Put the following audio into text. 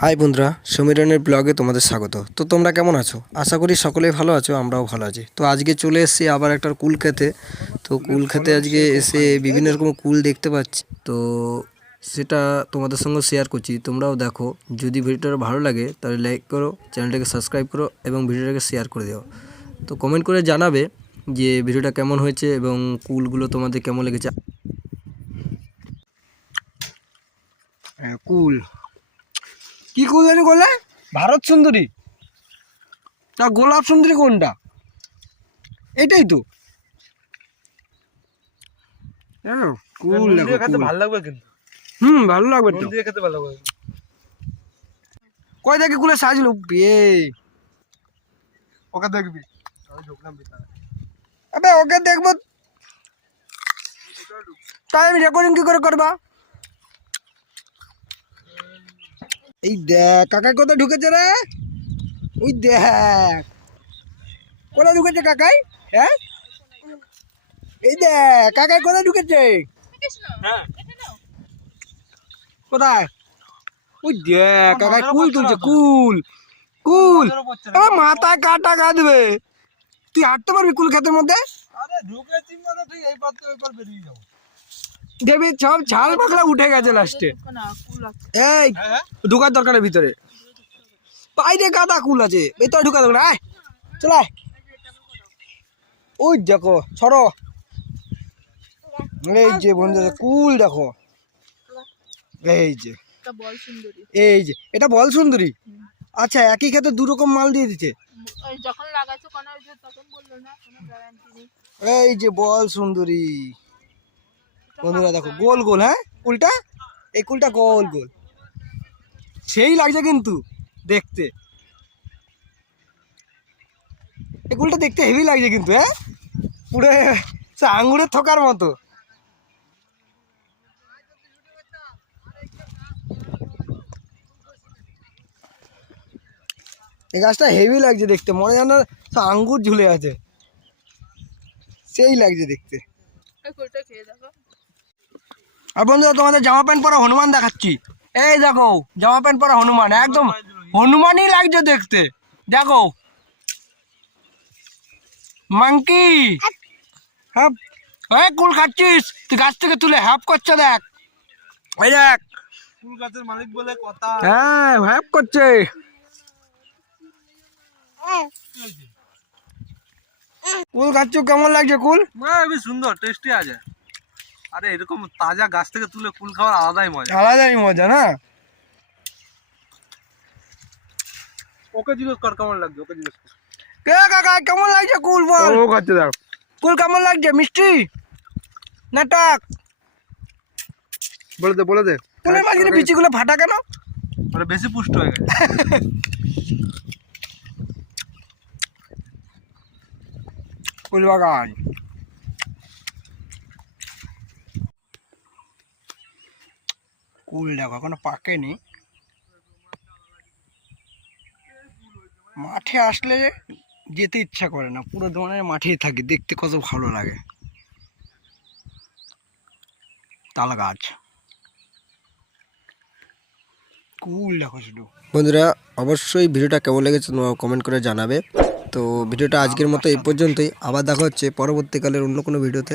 High বন্ধুরা, সমীরনের ব্লগে তোমাদের স্বাগত। তো তোমরা কেমন আছো? আশা করি সকলেই ভালো আছো, আমরাও ভালো আছি। তো আজকে চলে এসেছি আবার একটা কুল খেতে। তো কুল খেতে আজকে এসে বিভিন্ন রকম কুল দেখতে পাচ্ছি, তো সেটা তোমাদের সঙ্গে শেয়ার করছি, তোমরাও দেখো। যদি ভিডিওটা ভালো লাগে তাহলে লাইক করো, চ্যানেলটাকে সাবস্ক্রাইব করো এবং ভিডিওটাকে শেয়ার করে দিও। তো কমেন্ট করে জানাবে যে ভিডিওটা কেমন হয়েছে এবং কুলগুলো তোমাদের কেমন লেগেছে। কুল কি কুল জানি বলে? ভারত সুন্দরী না গোলাপ সুন্দরী কোনটা? এটাই তো। কুল দেখো, খেতে ভালো লাগবে কিন্তু। ভালো লাগবে তো। দিয়ে খেতে ভালো লাগবে। কয় দেখে কুলের সাইজ বিয়ে। ওকে দেখবি। আমি ঢুকলাম ভিতরে। আবে ওকে দেখবো তাই আমি রেকর্ডিং কি করে করবা? এই দেখ কাকাই কোথায় ঢুকেছে রে। ওই দেখ কোথায় ঢুকেছে কাকাই। হ্যাঁ এই দেখ কাকাই কোথায় ঢুকেছে। কোথায়? ওই দেখ কাকাই কুল তুলছে। কুল কুল মাথায় কাটা কাঁদবে। তুই হাঁটতে পারবি কুল ক্ষেতের মধ্যে? আরে ঢুকেছি মানে তুই এই পার থেকে ওই পার বেরিয়ে যাবো। দেবী সব ঝাল পাকলা উঠে গেছে লাস্টে। এই ঢুকার দরকারের ভিতরে বাইরে কাদা কুল আছে, ভেতরে ঢুকা দেবো না। আয় চল আয়। ওই দেখো সরো। এই যে বন্ধু কুল দেখো, এই যে এই যে এটা বল সুন্দরী। আচ্ছা একই ক্ষেত্রে দু রকম মাল দিয়ে দিচ্ছে। এই যে বল সুন্দরী বন্ধুরা দেখো, গোল গোল। হ্যাঁ কুলটা, এই কুলটা গোল গোল সেই লাগছে কিন্তু দেখতে। এই কুলটা দেখতে হেভি লাগছে কিন্তু। হ্যাঁ পুরো আঙ্গুরের থোকার মতো। এই গাছটা হেভি লাগছে দেখতে, মনে যেন আঙ্গুর ঝুলে আছে, সেই লাগছে দেখতে। আর বন্ধুরা তোমাদের জামা প্যান্ট পরা হনুমান দেখাচ্ছি। এই দেখো জামা প্যান্ট পরা হনুমান, একদম হনুমানই লাগছে দেখতে। দেখো মাংকি। হ্যাঁ এই কুল খাচ্ছিস তুই গাছ থেকে তুলে হ্যাপ করছে দেখ। ওই দেখ ফুল গাছের মালিক বলে কথা। হ্যাঁ হ্যাপ করছে। কুল খাচ্ছ কেমন লাগছে কুল? বেশ সুন্দর টেস্টি আছে। আরে এরকম তাজা গাছ থেকে তুলে কুল খাওয়ার আলাদাই মজা। আলাদাই মজা না? ওকে জিজ্ঞেস কর কেমন লাগছে, ওকে জিজ্ঞেস কর। কে কাকা কেমন লাগছে কুল বল? ও খাচ্ছে দেখ। কুল কেমন লাগছে, মিষ্টি না টক? বলে দে বলে দে। কুলের মাঝখানে বিচিগুলো ফাটা কেন? আরে বেশি পুষ্ট হয়ে গেছে। কুল বাগান কুল দেখো এখনো পাকেনি। মাঠে আসলে যেতে ইচ্ছা করে না, পুরো দোকানের মাঠেই থাকি, দেখতে কত ভালো লাগে। তাল গাছ কুল দেখো শুধু। বন্ধুরা অবশ্যই ভিডিওটা কেমন লেগেছে তোমরা কমেন্ট করে জানাবে। তো ভিডিওটা আজকের মতো এই পর্যন্তই, আবার দেখা হচ্ছে পরবর্তীকালের অন্য কোনো ভিডিওতে।